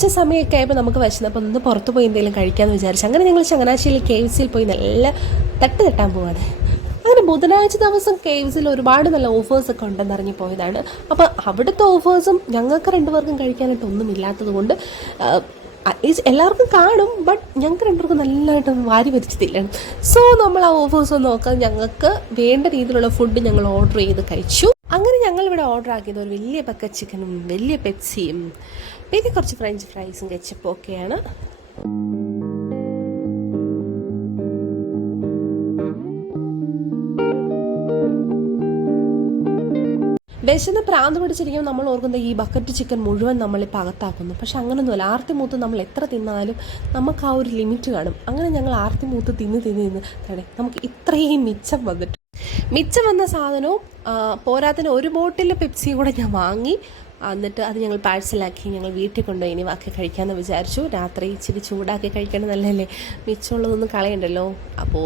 ഉച്ച സമയമൊക്കെ ആയപ്പോൾ നമുക്ക് വിശന്നപ്പോൾ ഒന്ന് പുറത്ത് പോയി എന്തെങ്കിലും കഴിക്കാമെന്ന് വിചാരിച്ചു. അങ്ങനെ ഞങ്ങൾ ചങ്ങനാശ്ശേരിയിൽ KFCയിൽ പോയി നല്ല തട്ടാൻ പോവാണ്. അങ്ങനെ ബുധനാഴ്ച ദിവസം KFCയിൽ ഒരുപാട് നല്ല ഓഫേഴ്സൊക്കെ ഉണ്ടെന്ന് അറിഞ്ഞു പോയതാണ്. അപ്പോൾ അവിടുത്തെ ഓഫേഴ്സും ഞങ്ങൾക്ക് രണ്ടുപേർക്കും കഴിക്കാനായിട്ട് ഒന്നും ഇല്ലാത്തത് കൊണ്ട് എല്ലാവർക്കും കാണും, ബട്ട് ഞങ്ങൾക്ക് രണ്ടുപേർക്കും നല്ലതായിട്ടൊന്നും വാരി വരിച്ചതില്ല. സോ നമ്മൾ ആ ഓഫേഴ്സ് ഒന്ന് നോക്കാൻ ഞങ്ങൾക്ക് വേണ്ട രീതിയിലുള്ള ഫുഡ് ഞങ്ങൾ ഓർഡർ ചെയ്ത് കഴിച്ചു. അങ്ങനെ ഞങ്ങളിവിടെ ഓർഡർ ആക്കിയത് ഒരു വലിയ ബക്കറ്റ് ചിക്കനും വലിയ പെപ്സിയും പിന്നെ കുറച്ച് ഫ്രഞ്ച് ഫ്രൈസും കെച്ചപ്പും ഒക്കെയാണ്. വിശന്ന് പ്രാന്ത് പിടിച്ചിരിക്കുമ്പോൾ നമ്മൾ ഓർക്കുന്നത് ഈ ബക്കറ്റ് ചിക്കൻ മുഴുവൻ നമ്മളിപ്പോൾ അകത്താക്കുന്നു. പക്ഷെ അങ്ങനെയൊന്നുമല്ല. ആർത്തി മൂത്ത് നമ്മൾ എത്ര തിന്നാലും നമുക്ക് ആ ഒരു ലിമിറ്റ് കാണും. അങ്ങനെ ഞങ്ങൾ ആർത്തി മൂത്ത് തിന്ന് നമുക്ക് ഇത്രയും മിച്ചം വന്ന സാധനവും പോരാത്തിന് ഒരു ബോട്ടിൽ പെപ്സിയും കൂടെ ഞാൻ വാങ്ങി. എന്നിട്ട് അത് ഞങ്ങൾ പാഴ്സലാക്കി ഞങ്ങൾ വീട്ടിൽ കൊണ്ടുപോയി ഇനി ബാക്കി കഴിക്കാമെന്ന് വിചാരിച്ചു. രാത്രി ഇച്ചിരി ചൂടാക്കി കഴിക്കണം, നല്ലതല്ലേ, മിച്ചമുള്ളതൊന്നും കളയണ്ടല്ലോ. അപ്പോൾ